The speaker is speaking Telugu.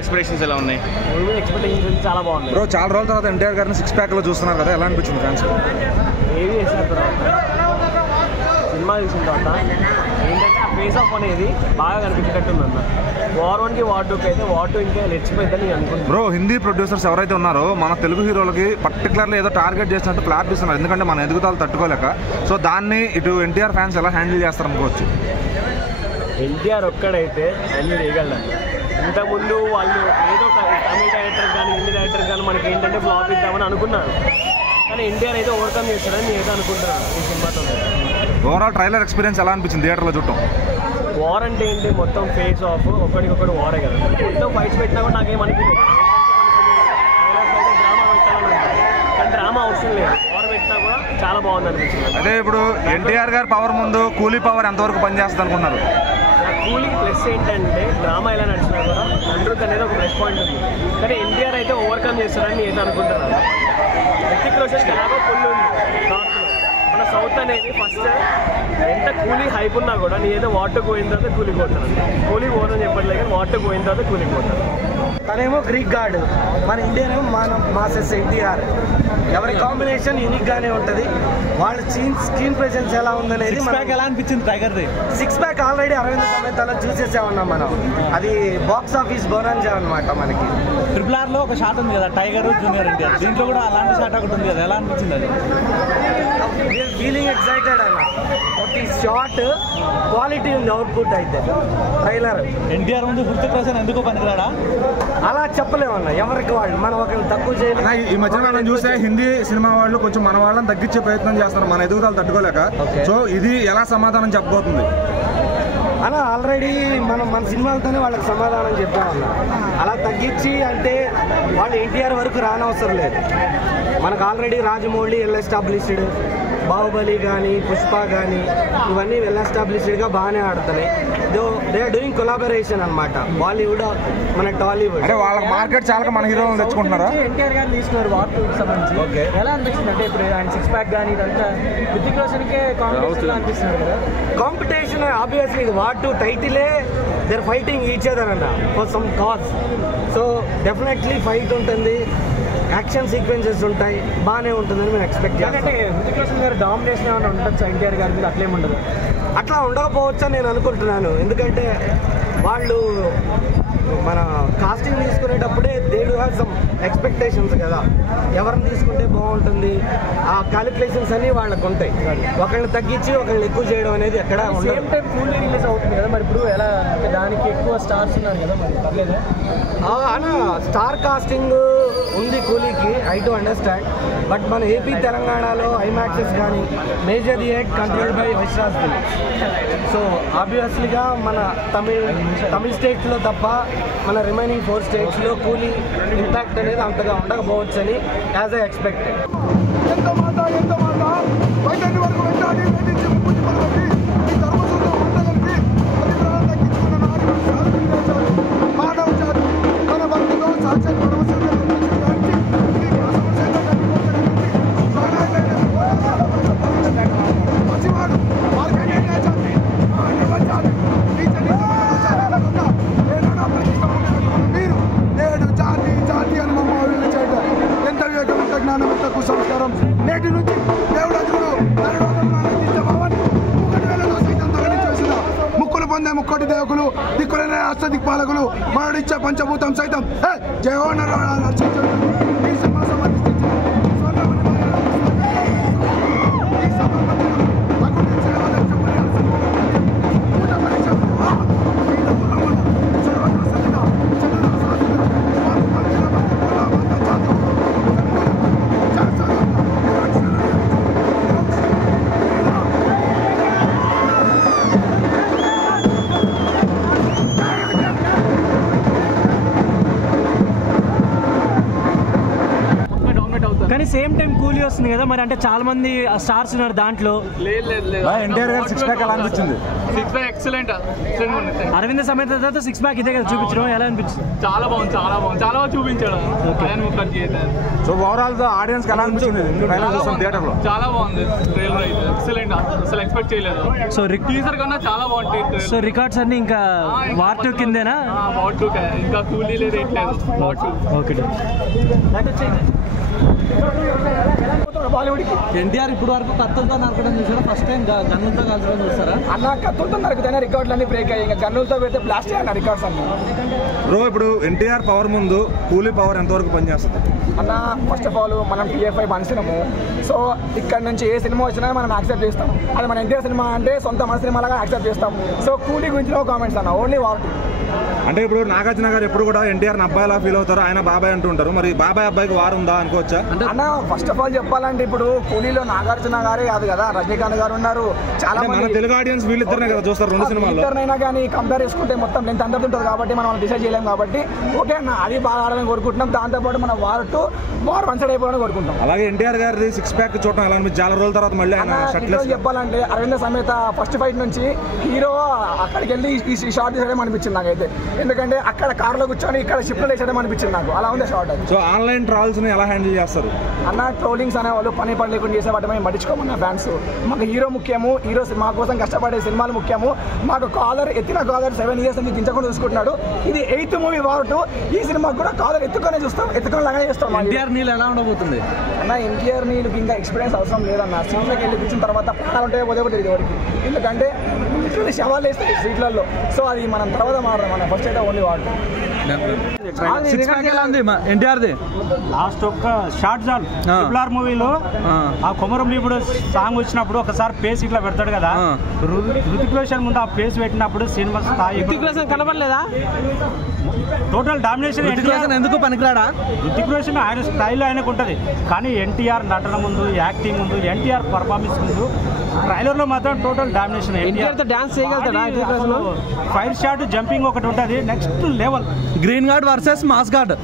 ఎక్స్పెక్టేషన్స్ ఎలా ఉన్నాయి? మూవీ మీద ఎక్స్పెక్టేషన్స్ చాలా బాగుంది బ్రో. చాలా రోజుల తర్వాత ఎన్టీఆర్ గారిని 6 ప్యాక్లో చూస్తున్నారు కదా, ఎలా అనిపించింది ఫ్యాన్స్? ఏవి చేసిన తర్వాత సినిమా చూసిన తర్వాత ఏంటంటే ఆ ఫేస్ ఆఫ్ అనేది బాగా కనిపించేటట్టుందన్న. వార్ 1కి వార్ 2కి అయితే వార్ 2 ఇంకా రెచ్చిపోయిందని నేను అనుకుంటున్నాను. బ్రో, హిందీ ప్రొడ్యూసర్స్ ఎవరైతే ఉన్నారో మన తెలుగు హీరోలకి పర్టికులర్లీ ఏదో టార్గెట్ చేసినట్టు ఫ్లాప్ ఇస్తున్నారు, ఎందుకంటే మన ఎదుగుదల తట్టుకోలేక. సో దాన్ని ఇటు ఎన్టీఆర్ ఫ్యాన్స్ ఎలా హ్యాండిల్ చేస్తారు అనుకోవచ్చు? ఎన్టీఆర్ ఒక్కడైతే హ్యాండిల్ చేయగలరు. ఇంతకుముందు వాళ్ళు ఏదో తమిళ డైరెక్టర్ కానీ హిందీ డైరెక్టర్ కానీ మనకి ఏంటంటే ఫ్లాప్ ఇద్దామని అనుకున్నారు, కానీ ఎన్టీఆర్ అయితే ఓవర్కమ్ చేస్తాడని నేనైతే అనుకుంటున్నాను ఈ సినిమాతో. ఓవరాల్ ట్రైలర్ ఎక్స్పీరియన్స్ ఎలా అనిపించింది థియేటర్లో చూడటం? వార్ అంటే ఏంటి, మొత్తం ఫేస్ ఆఫ్ ఒకటికొకటి వారే కదా, మొత్తం ఫైట్స్ పెట్టినా కూడా నాకేం అనిపించలేదు. అయితే డ్రామా పెట్టాలని, కానీ డ్రామా అవసరం లేదు, వార్ పెట్టినా కూడా చాలా బాగుంది అనిపించింది. అదే ఇప్పుడు ఎన్టీఆర్ గారి పవర్ ముందు కూలీ పవర్ ఎంతవరకు పనిచేస్తుంది అనుకున్నారు? కూలీకి ప్లస్ ఏంటంటే డ్రామా ఎలా నడిచినా కూడా అనిరుద్ధ్ అనేది ఒక ప్లస్ పాయింట్ ఉంది, కానీ ఎన్టీఆర్ అయితే ఓవర్కమ్ చేస్తారని నేను అనుకుంటున్నాను. రితిక్ రోషన్కి ఎలాగో ఫుల్ ఉంది నార్త్లో, మన సౌత్ అనేది ఫస్ట్ ఎంత కూలీ హైప్ ఉన్నా కూడా నేనేదో వాటర్ పోయిన తర్వాత కూలికి పోతాను. కూలికి పోదని చెప్పట్లేదు, కానీ వాటర్ పోయిన తర్వాత కూలికి పోతాను. తనేమో గ్రీక్ గాడ్, మన ఇండియన్ ఏమో మన మాసెస్ ఎన్టీఆర్. ఎవరి కాంబినేషన్ యూనిక్ గానే ఉంటది. వాళ్ళ స్క్రీన్ ప్రెజెన్స్ ఎలా ఉందనేది ఎలా అనిపించింది టైగర్ది? 6 ప్యాక్ ఆల్రెడీ అరవింద్ సమేతలో చూసేసామన్నాం మనం. అది బాక్స్ ఆఫీస్ బోనాంజా అనమాట మనకి. RRR లో ఒక షాట్ ఉంది కదా, టైగర్ జూనియర్ ఎన్టీఆర్, దీంట్లో కూడా అలాంటి షాట్ ఒకటి ఉంది కదా, ఎలా అనిపించింది అది? ఫీలింగ్ ఎక్సైటెడ్ అన్న. ప్రతి షాట్ క్వాలిటీ ఉంది, అవుట్పుట్ అయితే ట్రైలర్. ఎన్టీఆర్ ముందు హృతిక్ రోషన్ ఎందుకు పనికిరాడా? అలా చెప్పలేమన్నా, ఎవరికి వాళ్ళు మనం ఒకరిని తక్కువ చేయలేదు. ఈ మధ్య మనం చూస్తే హిందీ సినిమా వాళ్ళు కొంచెం మన వాళ్ళని తగ్గించే ప్రయత్నం చేస్తున్నారు, మన ఎదుగుదల తట్టుకోలేక. సో ఇది ఎలా సమాధానం చెప్పబోతుంది అన్న? ఆల్రెడీ మన సినిమాలతోనే వాళ్ళకి సమాధానం చెప్పామన్నా. అలా తగ్గించి అంటే వాళ్ళు ఎన్టీఆర్ వరకు రానవసరం లేదు. మనకు already Rajamouli well established, Baahubali కానీ పుష్ప కానీ ఇవన్నీ వెల్ ఎస్టాబ్లిష్డ్గా బాగానే ఆడుతున్నాయి. దే ఆర్ డూయింగ్ కొలాబరేషన్ అనమాట, బాలీవుడ్ మన టాలీవుడ్. అంటే వాళ్ళ మార్కెట్ చాలా మన హీరోలు తెచ్చుకుంటున్నారా? ఎన్టీఆర్ గారిని తీసుకున్నారు వార్ 2కి సంబంధించి. ఓకే, ఎలా అనిపిస్తుంది అంటే ఇప్పుడు ఆయన 6 ప్యాక్ కానీ ఇదంతా హృతిక్ రోషన్కే కాంపిటీషన్ అనిపిస్తుంది కదా? Competition obviously. ఇది వార్ 2 టైటిలే they are fighting each other అన్న for some cause. So definitely fight ఉంటుంది, యాక్షన్ సీక్వెన్సెస్ ఉంటాయి, బాగానే ఉంటుందని మేము ఎక్స్పెక్ట్ చేస్తాం. అంటే హృతిక్ రోషన్ గారు డామినేషన్ ఏమైనా ఉండొచ్చు ఎన్టీఆర్ గారి మీద? అట్లేముండదు. అట్లా ఉండకపోవచ్చు అని నేను అనుకుంటున్నాను. ఎందుకంటే వాళ్ళు మన కాస్టింగ్ తీసుకునేటప్పుడే they do have some expectations కదా, ఎవరిని తీసుకుంటే బాగుంటుంది, ఆ క్యాలిక్యులేషన్స్ అన్నీ వాళ్ళకు ఉంటాయి. ఒకళ్ళని తగ్గించి ఒకళ్ళని ఎక్కువ చేయడం అనేది ఎక్కడ సేమ్ టైం ఫుల్ రిలీజ్ అవుతుంది కదా, మరి ఇప్పుడు ఎలా అంటే దానికి ఎక్కువ స్టార్స్ ఉన్నారు కదా, మరి పర్లేదా? అన్న స్టార్ కాస్టింగ్ ఉంది కూలీకి, ఐ టు అండర్స్టాండ్. బట్ మన ఏపీ తెలంగాణలో ఐమాక్సెస్ కానీ మేజర్ థియేటర్ కంట్రోల్డ్ బై వైశ్రాజ్ ఫిలిమ్స్. సో ఆబ్వియస్లీగా మన తమిళ స్టేట్స్లో తప్ప మన రిమైనింగ్ 4 స్టేట్స్లో కూలీ ఇంపాక్ట్ అనేది అంతగా ఉండకపోవచ్చు అని యాజ్ ఐ ఎక్స్పెక్టెడ్. సంస్కారం నేటి నుంచి ముక్కులు పొందే ముక్కటి దేవకులు, దిక్కులనే అష్ట దిక్పాలకులు, మరుడిచ్చే పంచభూతం సైతం జయవనరు కానీ సేమ్ టైం కూలీ వస్తుంది కదా, మరి అంటే చాలా మంది స్టార్స్ ఉన్నారు దాంట్లో. ఎన్టీఆర్ గారు 6 ప్యాక్ ఎలా అనిపించింది? Six pack excellent Aravinda Sametha తర్వాత సిక్స్ ప్యాక్ ఇదే కదా చూపించడం, ఎలా అనిపించింది? చాలా బాగుంది, చాలా బాగుంది, చాలా బాగా చూపించాడు ఆయన ముఖర్జీ అయితే. సో ఓవరాల్ ఆడియన్స్ ఎలా అనిపించింది థియేటర్ లో? చాలా బాగుంది ట్రైలర్ అయితే, ఎక్సలెంట్, అసలు ఎక్స్పెక్ట్ చేయలేదు. సో టీజర్ కన్నా చాలా బాగుంటుంది. సో రికార్డ్స్ అన్ని ఇంకా వార్ 2 కిందేనా? వార్ 2 ఇంకా కూలీ లేదు, రేట్ లేదు. War 2 okay. బాలీవుడ్కి ఎన్టీఆర్ ఇప్పుడు వరకు కత్తులతో నరకడం చూసారా? ఫస్ట్ టైం గన్నులతో కాల్చడం చూస్తారా? అన్న కత్తులతో నరికితేనే రికార్డులు అన్ని బ్రేక్ అయ్యాయి, ఇంకా గన్నులతో పెడితే బ్లాస్ట్ అయ్యాయి రికార్డ్స్ అన్ని. బ్రో ఇప్పుడు ఎన్టీఆర్ పవర్ ముందు కూలీ పవర్ ఎంతవరకు పనిచేస్తుంది అన్న? ఫస్ట్ ఆఫ్ ఆల్ మనం TFI మనుషులము, సో ఇక్కడ నుంచి ఏ సినిమా వచ్చినా మనం యాక్సెప్ట్ చేస్తాం. అది మన ఎన్టీఆర్ సినిమా అంటే సొంత మన సినిమాలాగా యాక్సెప్ట్ చేస్తాం. సో కూలీ గురించి నో కామెంట్స్ అన్న, ఓన్లీ వార్ 2. అంటే ఇప్పుడు నాగార్జున గారు ఎప్పుడు కూడా ఎన్టీఆర్ అబ్బాయిలా ఫీల్ అవుతారు, ఆయన బాబాయ్ అంటుంటారు. మరి బాబాయ్ అబ్బాయికి వారు ఉందా అనుకోవచ్చా? అన్న ఫస్ట్ ఆఫ్ ఆల్ చెప్పాలంటే ఇప్పుడు కూలీలో నాగార్జున గారే కాదు కదా, రజనీకాంత్ గారు ఉన్నారు, చాలా మన మంది. తెలుగు ఆడియన్స్ వీళ్ళిద్దరే కదా చూస్తారు రెండు సినిమాల్లో. ఇద్దరినైనా కానీ కంపేర్ చేసుకుంటే మొత్తం లెంత్ అంతా ఉంటుంది కాబట్టి మనం డిసైడ్ చేయలేం కాబట్టి ఓకే అన్న, అది బాగా ఆడాలని కోరుకుంటున్నాం. దాంతోపాటు మనం వార్ 2 వార్ 1 సైడ్ అయిపోవాలని కోరుకుంటాం. అలాగే ఎన్టీఆర్ గారి సిక్స్ ప్యాక్ చూడటం ఎలా అనిపించింది? చాలా రోజుల తర్వాత మళ్ళీ ఆయన షర్ట్లెస్. చెప్పాలంటే అరవింద సమేత ఫస్ట్ ఫైట్ నుంచి హీరో అక్కడికి వెళ్ళి ఈ షార్ట్ తీసేయడం అనిపించింది నాకైతే. ఎందుకంటే అక్కడ కార్లో కూర్చొని ఇక్కడ షిప్లో వేసేయడం అనిపించింది నాకు, అలా ఉంది షార్ట్ అది. సో ఆన్లైన్ ట్రాల్స్ ని ఎలా హ్యాండిల్ చేస్తారు అన్న? ట్రోలింగ్స్ అనే వాళ్ళు పని లేకుండా చేసే వాటి మేము పట్టించుకోమన్న ఫ్యాన్స్. మాకు హీరో ముఖ్యము, హీరో మా కోసం కష్టపడే సినిమాలు ముఖ్యము. మాకు ఎత్తిన కాలర్ 7 years నుంచి దించకుండా చూసుకుంటున్నాడు. ఇది 8th మూవీ వార్ 2. ఈ సినిమాకు కూడా కాలర్ ఎత్తుకొనే చూస్తాం, ఎత్తుకొని లాగానే చేస్తాం. ఎన్టీఆర్ నీళ్ళు ఎలా ఉండబోతుంది అన్న? ఎన్టీఆర్ నీళ్ళకి ఇంకా ఎక్స్పీరియన్స్ అవసరం లేదన్న. సీట్లోకి వెళ్ళి కూర్చున్న తర్వాత ప్రాణాలు ఉంటాయో పోతే కూడా తెలియదు ఎవరికి, ఎందుకంటే లిటరల్లీ శవాలు వేస్తాయి సీట్లలో. సో అది మనం తర్వాత మాట్లాడదాం అన్న, ఫస్ట్ అయితే ఓన్లీ వార్ 2. ఎన్టీఆర్ది లాస్ట్ ఒక్క షార్ట్ చాలు. ట్రిపుల్ మూవీలో ఆ కొమరం ఇప్పుడు సాంగ్ వచ్చినప్పుడు ఒకసారి పేస్ ఇట్లా పెడతాడు కదా, హృతిక్ రోషన్ ముందు ఆ పేస్ పెట్టినప్పుడు సినిమా స్థాయి కనబడలేదా? Total domination. ఎందుకు పనికిరాడా? హృతిక్ రోషన్ ఆయన స్టైల్ ఆయనకు ఉంటుంది, కానీ ఎన్టీఆర్ నటన ముందు, యాక్టింగ్ ముందు, ఎన్టీఆర్ పర్ఫార్మెన్స్ ముందు ట్రైలర్ లో మాత్రం టోటల్ డామినేషన్. ఎన్టీఆర్ తో డాన్స్ చేయగలుగుతాడా? ఫైర్ షాట్, జంపింగ్ ఒకటి ఉంటుంది, next level. Green guard versus mass gourd.